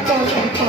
Bye.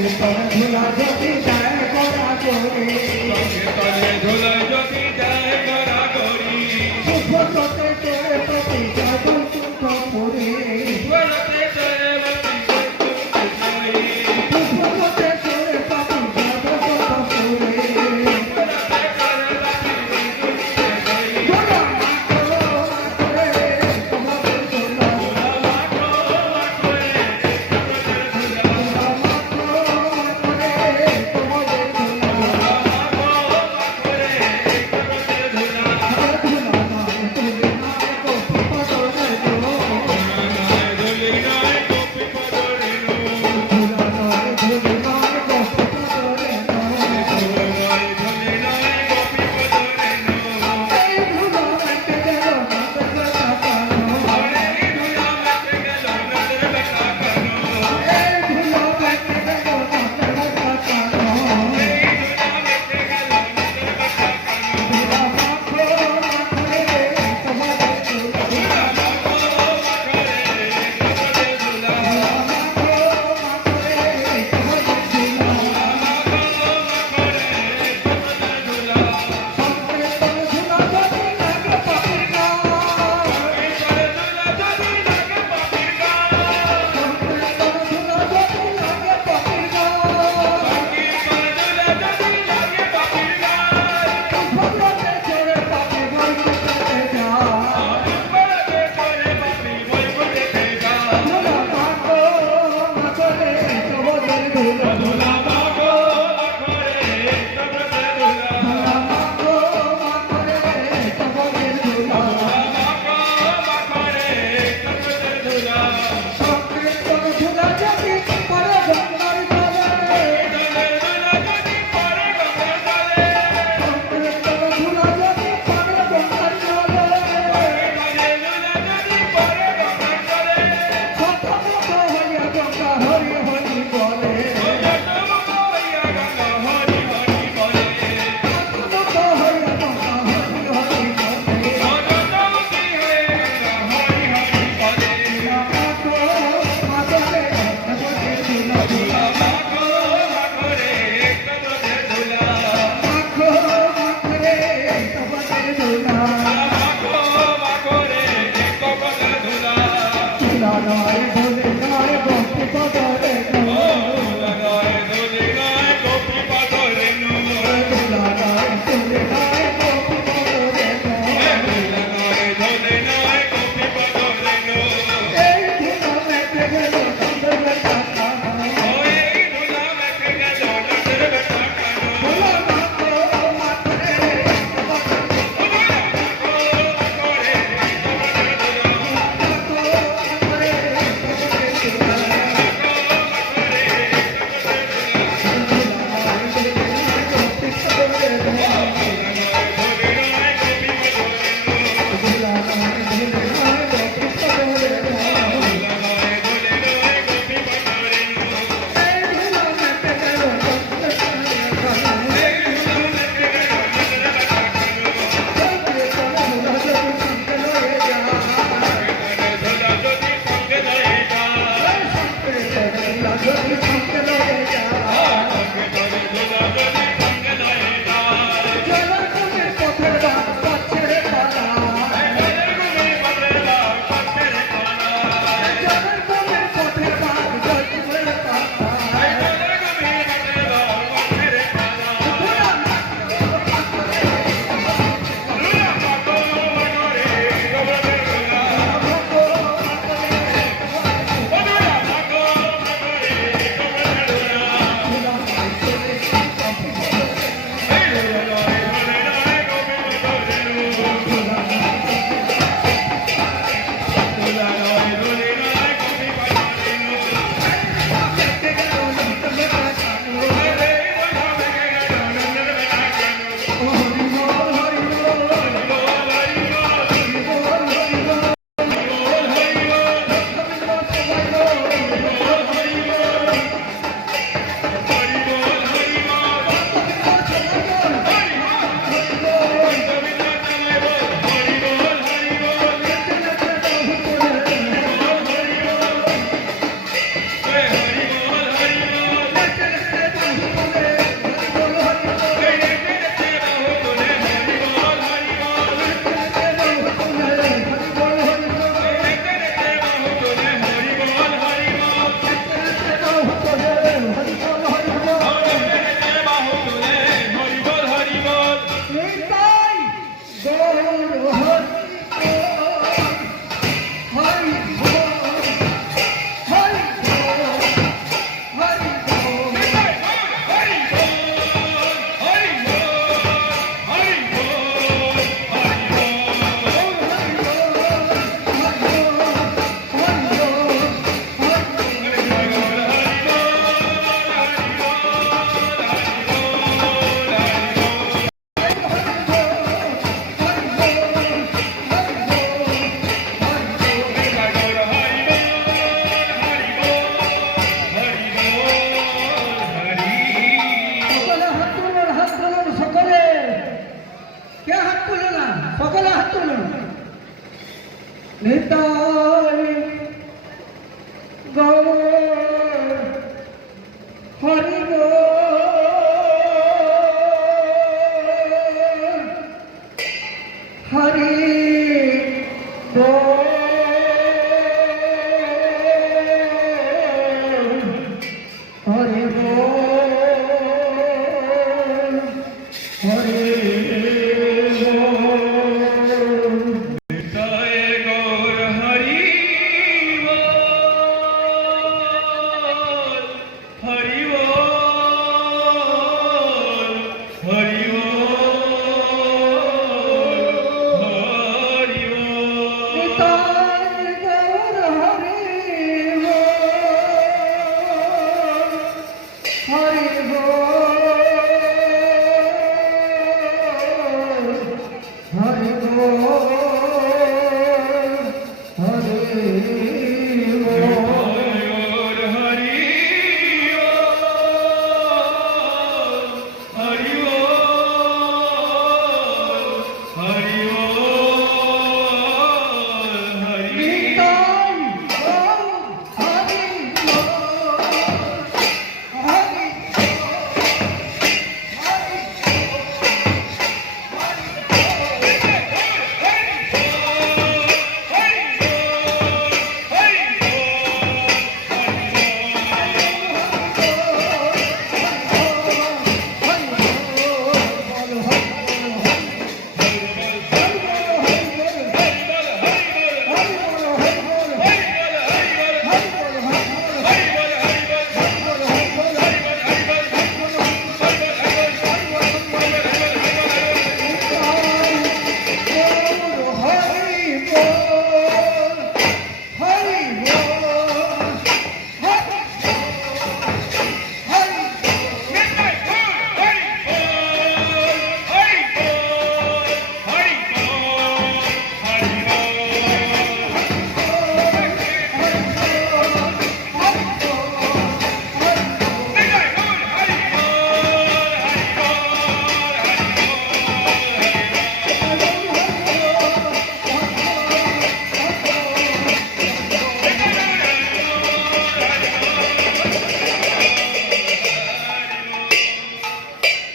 இருப்பாங்க বলা হতো না নেতার গৌর হরিগৌর